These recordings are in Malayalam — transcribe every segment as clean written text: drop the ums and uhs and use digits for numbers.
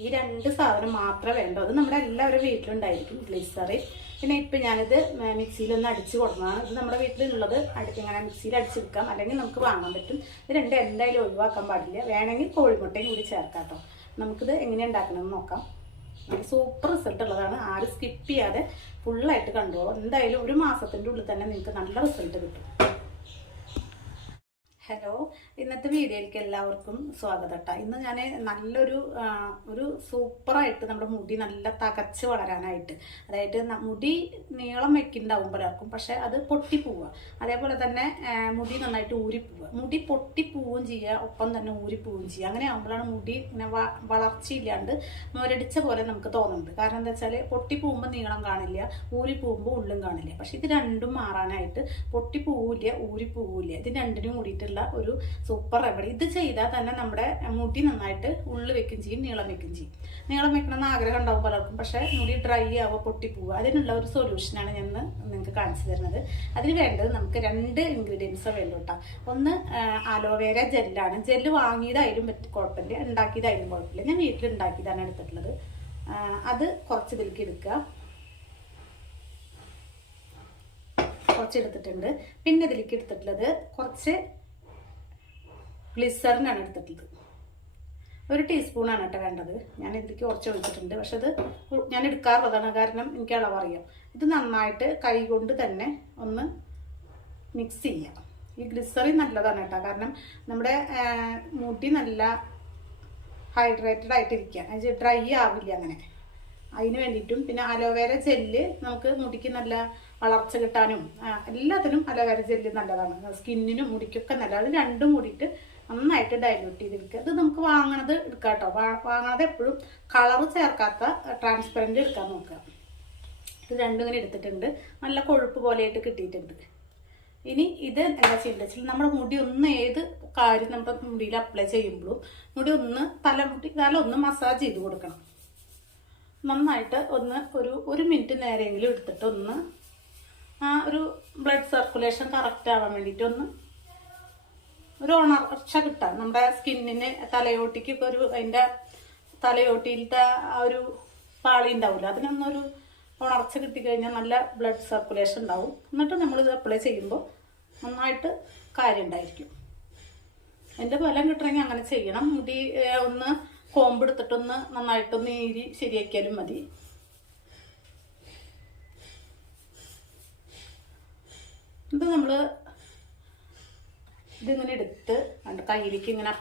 ഈ രണ്ട് സാധനം മാത്രമേ വേണ്ടൂ. അത് നമ്മുടെ എല്ലാവരും വീട്ടിലുണ്ടായിരിക്കും, ഗ്ലിസറിൻ. പിന്നെ ഇപ്പം ഞാനിത് മിക്സിയിലൊന്ന് അടിച്ച് കൊടുക്കുന്നതാണ്. ഇത് നമ്മുടെ വീട്ടിലുള്ളത് ഇങ്ങനെ മിക്സിയിൽ അടിച്ചെടുക്കാം, അല്ലെങ്കിൽ നമുക്ക് വാങ്ങാൻ പറ്റും. ഇത് രണ്ട് എന്തായാലും ഒഴിവാക്കാൻ പാടില്ല. വേണമെങ്കിൽ കോഴിമുട്ടയും കൂടി ചേർക്കാം കേട്ടോ. നമുക്കിത് എങ്ങനെ ഉണ്ടാക്കണമെന്ന് നോക്കാം. സൂപ്പർ റിസൾട്ട് ഉള്ളതാണ്. ആരും സ്കിപ്പ് ചെയ്യാതെ ഫുള്ളായിട്ട് കണ്ടോളൂ. എന്തായാലും ഒരു മാസത്തിൻ്റെ ഉള്ളിൽ തന്നെ നിങ്ങൾക്ക് നല്ല റിസൾട്ട് കിട്ടും. ഹലോ, ഇന്നത്തെ വീഡിയോയിലേക്ക് എല്ലാവർക്കും സ്വാഗതം കേട്ടോ. ഇന്ന് ഞാൻ ഒരു സൂപ്പറായിട്ട് നമ്മുടെ മുടി നല്ല തകച്ച് വളരാനായിട്ട്, അതായത് മുടി നീളം വെക്കുന്നുണ്ടാവും പലർക്കും, പക്ഷെ അത് പൊട്ടിപ്പോവുക. അതേപോലെ തന്നെ മുടി നന്നായിട്ട് ഊരിപ്പോവുക. മുടി പൊട്ടിപ്പോവുകയും ചെയ്യുക, ഒപ്പം തന്നെ ഊരിപ്പോവുകയും ചെയ്യുക. അങ്ങനെ ആകുമ്പോഴാണ് മുടി ഇങ്ങനെ വളർച്ചയില്ലാണ്ട് മുരടിച്ച പോലെ നമുക്ക് തോന്നുന്നത്. കാരണം എന്താ വെച്ചാൽ പൊട്ടിപ്പോവുമ്പോൾ നീളം കാണില്ല, ഊരിപ്പോവുമ്പോൾ ഉള്ളും കാണില്ല. പക്ഷെ ഇത് രണ്ടും മാറാനായിട്ട് പൊട്ടിപ്പോവില്ല, ഊരിപ്പോവില്ല, ഇത് രണ്ടിനും കൂടിയിട്ടുള്ള ഒരു സൂപ്പർ റെമഡി. ഇത് ചെയ്താൽ തന്നെ നമ്മുടെ മുടി നന്നായിട്ട് ഉള്ളു വെക്കും ചെയ്യും, നീളം വെക്കും ചെയ്യും. നീളം വെക്കണമെന്ന് ആഗ്രഹം ഉണ്ടാവും പലർക്കും, പക്ഷെ മുടി ഡ്രൈ ആവുക, പൊട്ടിപ്പോവുക. അതിനുള്ള ഒരു സൊല്യൂഷനാണ് ഞാൻ നിങ്ങൾക്ക് കാണിച്ചു തരുന്നത്. അതിന് വേണ്ടത് നമുക്ക് 2 ഇൻഗ്രീഡിയൻസ് വേണ്ടു കേട്ടോ. ഒന്ന് അലോവേര ജെല്ലാണ്. ജെല്ല് വാങ്ങിയതായാലും കുഴപ്പമില്ല, ഉണ്ടാക്കിയതായാലും കുഴപ്പമില്ല. ഞാൻ വീട്ടിൽ ഉണ്ടാക്കിയതാണ് എടുത്തിട്ടുള്ളത്. അത് കുറച്ച് ഇതിലേക്ക് എടുക്കുക, കുറച്ച് എടുത്തിട്ടുണ്ട്. പിന്നെ ഇതിലേക്ക് എടുത്തിട്ടുള്ളത് കുറച്ച് ഗ്ലിസറിനാണ് എടുത്തിട്ടുള്ളത്. 1 ടീസ്പൂണാണ് കേട്ടോ വേണ്ടത്. ഞാൻ ഇതിലേക്ക് കുറച്ച് ഒഴിച്ചിട്ടുണ്ട്, പക്ഷെ അത് ഞാൻ എടുക്കാറുള്ളതാണ്, കാരണം എനിക്ക് അളവറിയാം. ഇത് നന്നായിട്ട് കൈ കൊണ്ട് തന്നെ ഒന്ന് മിക്സ് ചെയ്യാം. ഈ ഗ്ലിസറിൻ നല്ലതാണ് കേട്ടോ, കാരണം നമ്മുടെ മുടി നല്ല ഹൈഡ്രേറ്റഡ് ആയിട്ടിരിക്കുക, ഡ്രൈ ആവില്ല അങ്ങനെ. അതിന് വേണ്ടിയിട്ടും പിന്നെ അലോവേര ജെല്ല് നമുക്ക് മുടിക്ക് നല്ല വളർച്ച കിട്ടാനും എല്ലാത്തിനും അലോവേര ജെല്ല് നല്ലതാണ്. സ്കിന്നിനും മുടിക്കൊക്കെ നല്ലതാണ്. അത് രണ്ടും കൂടിയിട്ട് നന്നായിട്ട് ഡൈല്യൂട്ട് ചെയ്തെടുക്കുക. ഇത് നമുക്ക് വാങ്ങണത് എടുക്കാം കേട്ടോ. വാങ്ങാതെ എപ്പോഴും കളറ് ചേർക്കാത്ത ട്രാൻസ്പെറൻറ്റ് എടുക്കാൻ നോക്കുക. ഇത് രണ്ടും ഇങ്ങനെ എടുത്തിട്ടുണ്ട്, നല്ല കൊഴുപ്പ് പോലെയായിട്ട് കിട്ടിയിട്ടുണ്ട്. ഇനി ഇത് എന്താ ചെയ്യേണ്ടത് വെച്ചാൽ നമ്മുടെ മുടി ഒന്ന് ഏത് കാര്യം നമ്മുടെ മുടിയിൽ അപ്ലൈ ചെയ്യുമ്പോഴും മുടി ഒന്ന് തല ഒന്ന് മസാജ് ചെയ്ത് കൊടുക്കണം. നന്നായിട്ട് ഒരു മിനിറ്റ് നേരെയെങ്കിലും എടുത്തിട്ട് ഒന്ന് ഒരു ബ്ലഡ് സർക്കുലേഷൻ കറക്റ്റ് ആവാൻ വേണ്ടിയിട്ട് ഒരു ഉണർച്ച കിട്ടാൻ, നമ്മുടെ സ്കിന്നിന് തലയോട്ടിക്ക് അതിൻ്റെ തലയോട്ടിയിലത്തെ ആ ഒരു പാളി ഉണ്ടാവില്ല, അതിനൊന്നൊരു ഉണർച്ച കിട്ടിക്കഴിഞ്ഞാൽ നല്ല ബ്ലഡ് സർക്കുലേഷൻ ഉണ്ടാവും. എന്നിട്ട് നമ്മളിത് അപ്ലൈ ചെയ്യുമ്പോൾ നന്നായിട്ട് കാര്യം ഉണ്ടായിരിക്കും. അതിൻ്റെ ഫലം കിട്ടണമെങ്കിൽ അങ്ങനെ ചെയ്യണം. മുടി ഒന്ന് കോമ്പെടുത്തിട്ടൊന്ന് നന്നായിട്ടൊന്ന് ഈരി ശരിയാക്കിയാലും മതി. ഇത് നമ്മൾ ഇതിങ്ങനെ എടുത്ത് കയ്യിലേക്ക് ഇങ്ങനെ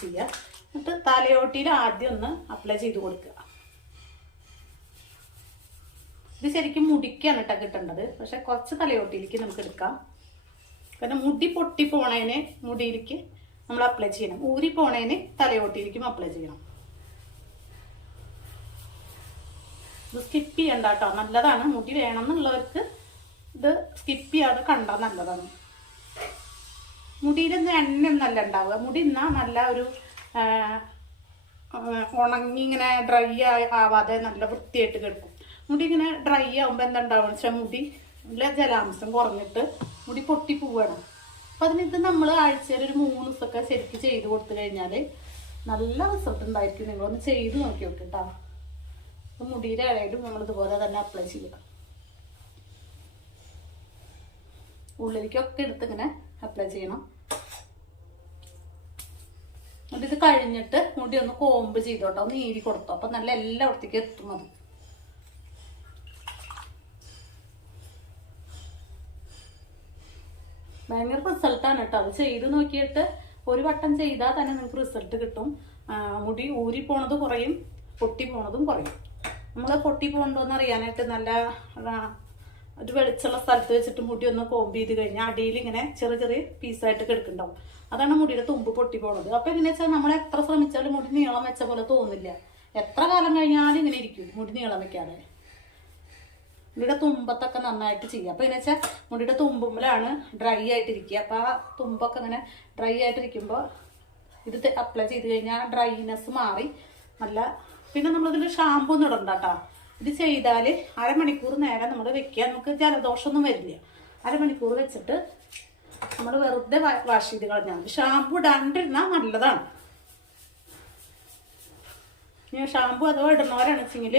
ചെയ്യുക. എന്നിട്ട് തലയോട്ടിയിൽ ആദ്യം ഒന്ന് അപ്ലൈ ചെയ്ത് കൊടുക്കുക. ഇത് ശരിക്കും മുടിക്കാണ് കേട്ടോ കിട്ടേണ്ടത്, പക്ഷെ കുറച്ച് തലയോട്ടിയിലേക്ക് നമുക്ക് എടുക്കാം. കാരണം മുടി പൊട്ടി പോണേന് മുടിയിലേക്ക് നമ്മൾ അപ്ലൈ ചെയ്യണം, ഊരി പോണേന് തലയോട്ടിയിലേക്കും അപ്ലൈ ചെയ്യണം. ഇത് സ്കിപ്പ് ചെയ്യണ്ട കേട്ടോ, നല്ലതാണ്. മുടി വേണം എന്നുള്ളവർക്ക് ഇത് സ്കിപ്പ് ചെയ്യാതെ കണ്ടാൽ നല്ലതാണ്. മുടിയിലൊന്നും എണ്ണ നല്ല ഉണ്ടാവുക. മുടി എന്നാൽ നല്ല ഒരു ഉണങ്ങി ഇങ്ങനെ ഡ്രൈ ആവാതെ നല്ല വൃത്തിയായിട്ട് കിടക്കും. മുടി ഇങ്ങനെ ഡ്രൈ ആകുമ്പോൾ എന്താ ഉണ്ടാവുക വെച്ചാൽ മുടിയിലെ ജലാംശം കുറഞ്ഞിട്ട് മുടി പൊട്ടി പോവുകയാണ്. അപ്പം അതിനിത് നമ്മൾ ആഴ്ചയിൽ ഒരു 3 ദിവസമൊക്കെ ശരിക്കും ചെയ്ത് കൊടുത്തു കഴിഞ്ഞാൽ നല്ല റിസൾട്ട് ഉണ്ടായിരിക്കും. നിങ്ങളൊന്ന് ചെയ്ത് നോക്കി നോക്കിട്ടോ. അപ്പം മുടിയുടെ ഇടയിലും നമ്മളിതുപോലെ തന്നെ അപ്ലൈ ചെയ്യുക. ഉള്ളിലേക്കൊക്കെ എടുത്ത് ഇങ്ങനെ അപ്ലൈ ചെയ്യണം. എന്നിട്ട് ഇത് കഴിഞ്ഞിട്ട് മുടി ഒന്ന് കോമ്പ് ചെയ്തോട്ടോ, ഒന്ന് ഈരി കൊടുത്തോ. അപ്പം നല്ല എല്ലായിടത്തേക്കും എത്തുന്നത്. ഭയങ്കര റിസൾട്ടാണ് കേട്ടോ. അത് ചെയ്ത് നോക്കിയിട്ട് ഒരു വട്ടം ചെയ്താൽ തന്നെ നിങ്ങൾക്ക് റിസൾട്ട് കിട്ടും. മുടി ഊരി പോണത് കുറയും, പൊട്ടി പോണതും കുറയും. നമ്മൾ പൊട്ടി പോകണ്ടോന്ന് അറിയാനായിട്ട് നല്ല ഒരു വെളിച്ചുള്ള സ്ഥലത്ത് വെച്ചിട്ട് മുടി ഒന്ന് കോമ്പ് ചെയ്ത് കഴിഞ്ഞാൽ അടിയിൽ ഇങ്ങനെ ചെറിയ ചെറിയ പീസായിട്ട് കിടക്കുന്നുണ്ടാവും. അതാണ് മുടിയുടെ തുമ്പ് പൊട്ടി പോണത്. അപ്പം എങ്ങനെയാ വെച്ചാൽ നമ്മൾ എത്ര ശ്രമിച്ചാലും മുടി നീളം വെച്ച പോലെ തോന്നില്ല. എത്ര കാലം കഴിഞ്ഞാലും ഇങ്ങനെ ഇരിക്കും മുടി നീളം വെക്കാതെ. മുടിയുടെ തുമ്പത്തൊക്കെ നന്നായിട്ട് ചെയ്യുക. അപ്പം എങ്ങനെ വെച്ചാൽ മുടിയുടെ തുമ്പുമ്പിലാണ് ഡ്രൈ ആയിട്ടിരിക്കുക. അപ്പം ആ തുമ്പൊക്കെ ഇങ്ങനെ ഡ്രൈ ആയിട്ടിരിക്കുമ്പോൾ ഇത് അപ്ലൈ ചെയ്ത് കഴിഞ്ഞാൽ ഡ്രൈനെസ് മാറി നല്ല. പിന്നെ നമ്മളിതിൽ ഷാമ്പൂ ഒന്നും ഇടണ്ട കേട്ടോ. ഇത് ചെയ്താൽ അരമണിക്കൂർ നേരം നമ്മൾ വെക്കുക. നമുക്ക് ജലദോഷമൊന്നും വരില്ല. അരമണിക്കൂർ വെച്ചിട്ട് നമ്മൾ വെറുതെ വാഷ് ചെയ്ത് കളഞ്ഞാൽ മതി. ഷാമ്പൂ ഇടാണ്ടിരുന്നാൽ നല്ലതാണ്. ഇനി ഷാമ്പു അഥവാ ഇടുന്നവരാണെച്ചെങ്കിൽ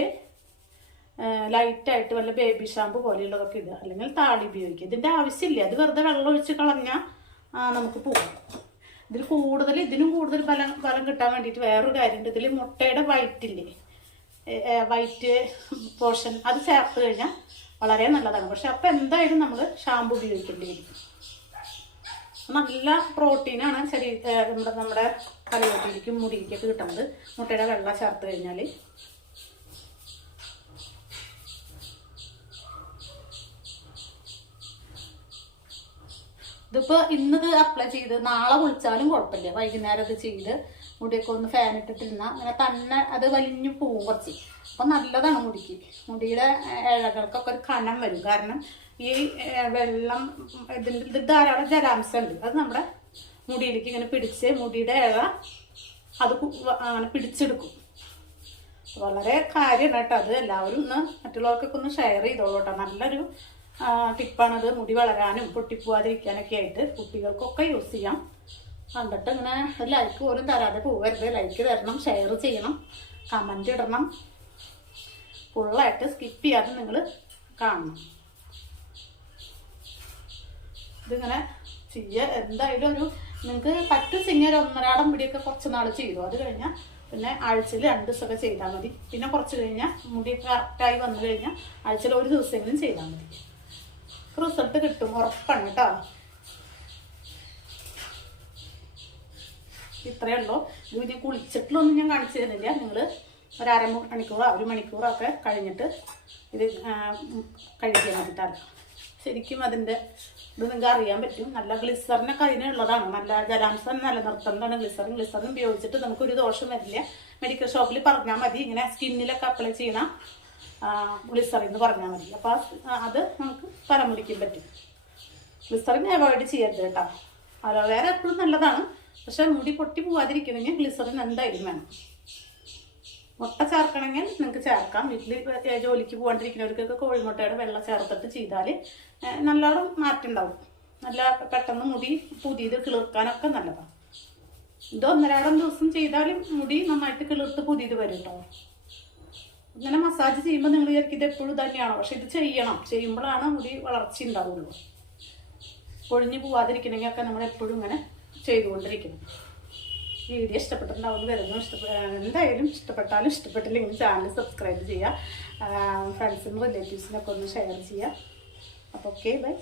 ലൈറ്റായിട്ട് വല്ല ബേബി ഷാമ്പു പോലെയുള്ളതൊക്കെ ഇടുക, അല്ലെങ്കിൽ താളി ഉപയോഗിക്കുക. ഇതിൻ്റെ ആവശ്യമില്ല, അത് വെറുതെ വെള്ളം ഒഴിച്ച് കളഞ്ഞാൽ നമുക്ക് പോകും. ഇതിനും കൂടുതൽ ബലം കിട്ടാൻ വേണ്ടിയിട്ട് വേറൊരു കാര്യമുണ്ട്. ഇതിൽ മുട്ടയുടെ വൈറ്റ് പോർഷൻ അത് ചേർത്ത് കഴിഞ്ഞാൽ വളരെ നല്ലതാണ്. പക്ഷെ അപ്പം എന്തായാലും നമ്മൾ ഷാമ്പു ഉപയോഗിക്കേണ്ടി വരും. നല്ല പ്രോട്ടീനാണ് നമ്മുടെ തലയോട്ടിലേക്കും മുടിയിലേക്കൊക്കെ കിട്ടുന്നത് മുട്ടയുടെ വെള്ളം ചേർത്ത് കഴിഞ്ഞാൽ. ഇതിപ്പോൾ ഇന്നത് അപ്ലൈ ചെയ്ത് നാളെ കുളിച്ചാലും കുഴപ്പമില്ല. വൈകുന്നേരം അത് ചെയ്ത് മുടിയൊക്കെ ഒന്ന് ഫാൻ ഇട്ടിട്ടിരുന്നാൽ അങ്ങനെ തന്നെ അത് വലിഞ്ഞു പോവും കുറച്ച്. അപ്പം നല്ലതാണ് മുടിക്ക്. മുടിയുടെ ഇഴകൾക്കൊക്കെ ഒരു കനം വരും. കാരണം ഈ വെള്ളം ഇത് ധാരാളം ജലാംശം ഉണ്ട്. അത് നമ്മുടെ മുടിയിലേക്ക് ഇങ്ങനെ പിടിച്ച് മുടിയുടെ ഇഴ അത് അങ്ങനെ പിടിച്ചെടുക്കും. വളരെ കാര്യമാണ് കേട്ടോ. അത് എല്ലാവരും ഒന്ന് മറ്റുള്ളവർക്കൊക്കെ ഒന്ന് ഷെയർ ചെയ്തോളൂ കേട്ടോ. നല്ലൊരു ടിപ്പാണത്. മുടി വളരാനും പൊട്ടിപ്പോവാതിരിക്കാനൊക്കെ ആയിട്ട് കുട്ടികൾക്കൊക്കെ യൂസ് ചെയ്യാം. കണ്ടിട്ട് ഇങ്ങനെ ഒരു ലൈക്ക് പോലും തരാതെ പോകരുത്. ലൈക്ക് തരണം, ഷെയർ ചെയ്യണം, കമൻറ്റ് ഇടണം. ഫുള്ളായിട്ട് സ്കിപ്പ് ചെയ്യാതെ നിങ്ങൾ കാണണം. ഇതിങ്ങനെ ചെയ്യുക. എന്തായാലും നിങ്ങൾക്ക് പറ്റുമെങ്കിൽ ഒരു 1.5 പിടിയൊക്കെ കുറച്ച് നാൾ ചെയ്തു. അത് കഴിഞ്ഞാൽ പിന്നെ ആഴ്ചയിൽ 2 ദിവസമൊക്കെ ചെയ്താൽ മതി. പിന്നെ കുറച്ച് കഴിഞ്ഞാൽ മുടി കറക്റ്റായി വന്നു കഴിഞ്ഞാൽ ആഴ്ചയിൽ 1 ദിവസമെങ്കിലും ചെയ്താൽ മതി. റിസൾട്ട് കിട്ടും, ഉറപ്പാണ് കേട്ടോ. ഇത്രയേ ഉള്ളൂ. ഇത് കുളിച്ചിട്ടുള്ളൊന്നും ഞാൻ കാണിച്ചു തരുന്നില്ല. നിങ്ങൾ ഒരു അരമണിക്കൂറോ 1 മണിക്കൂറോ ഒക്കെ കഴിഞ്ഞിട്ട് ഇത് കഴിക്കാൻ വേണ്ടിയിട്ടല്ല. ശരിക്കും അതിൻ്റെ ഇത് നിങ്ങൾക്ക് അറിയാൻ പറ്റും. നല്ല ഗ്ലിസറിനൊക്കെ അതിനുള്ളതാണ്. നല്ല ജലാംശം നിലനിർത്തേണ്ടതാണ് ഗ്ലിസറിൻ ഉപയോഗിച്ചിട്ട് നമുക്കൊരു ദോഷം വരില്ല. മെഡിക്കൽ ഷോപ്പിൽ പറഞ്ഞാൽ മതി, ഇങ്ങനെ സ്കിന്നിലൊക്കെ അപ്ലൈ ചെയ്യണ ഗ്ലിസറിൻ എന്ന് പറഞ്ഞാൽ മതി. അപ്പോൾ അത് നമുക്ക് തലമുടിക്കാൻ പറ്റും. ഗ്ലിസറിൻ അവോയ്ഡ് ചെയ്യരുത് കേട്ടോ. അലോവേര എപ്പോഴും നല്ലതാണ്, പക്ഷെ മുടി പൊട്ടി പോവാതിരിക്കണമെങ്കിൽ ഗ്ലിസറിൻ എന്തായാലും വേണം. മുട്ട ചേർക്കണമെങ്കിൽ നിങ്ങൾക്ക് ചേർക്കാം. വീട്ടിൽ ജോലിക്ക് പോകാണ്ടിരിക്കുന്നവർക്കൊക്കെ കോഴിമുട്ടയുടെ വെള്ളം ചേർത്തിട്ട് ചെയ്താൽ നല്ലോണം മാറ്റം ഉണ്ടാവും. നല്ല പെട്ടെന്ന് മുടി പുതിയത് കിളിർക്കാനൊക്കെ നല്ലതാണ്. ഇത് 1.5 ദിവസം ചെയ്താലും മുടി നന്നായിട്ട് കിളിർത്ത് പുതിയത് വരും കേട്ടോ. ഇങ്ങനെ മസാജ് ചെയ്യുമ്പോൾ നിങ്ങൾ വിചാരിക്കും ഇത് എപ്പോഴും തന്നെയാണോ, പക്ഷെ ഇത് ചെയ്യുമ്പോഴാണ് മുടി വളർച്ച ഉണ്ടാവുള്ളൂ. പൊഴിഞ്ഞു പോവാതിരിക്കണമെങ്കിൽ ഒക്കെ നമ്മൾ എപ്പോഴും ഇങ്ങനെ ചെയ്തുകൊണ്ടിരിക്കണം. വീഡിയോ ഇഷ്ടപ്പെട്ടിട്ടുണ്ടാവുമെന്ന് വരുന്നു. എന്തായാലും ഇഷ്ടപ്പെട്ടാലും ഇഷ്ടപ്പെട്ടില്ലെങ്കിൽ ചാനൽ സബ്സ്ക്രൈബ് ചെയ്യുക. ഫ്രണ്ട്സിനും റിലേറ്റീവ്സിനൊക്കെ ഒന്ന് ഷെയർ ചെയ്യുക. അപ്പോൾ ഓക്കെ, ബൈ.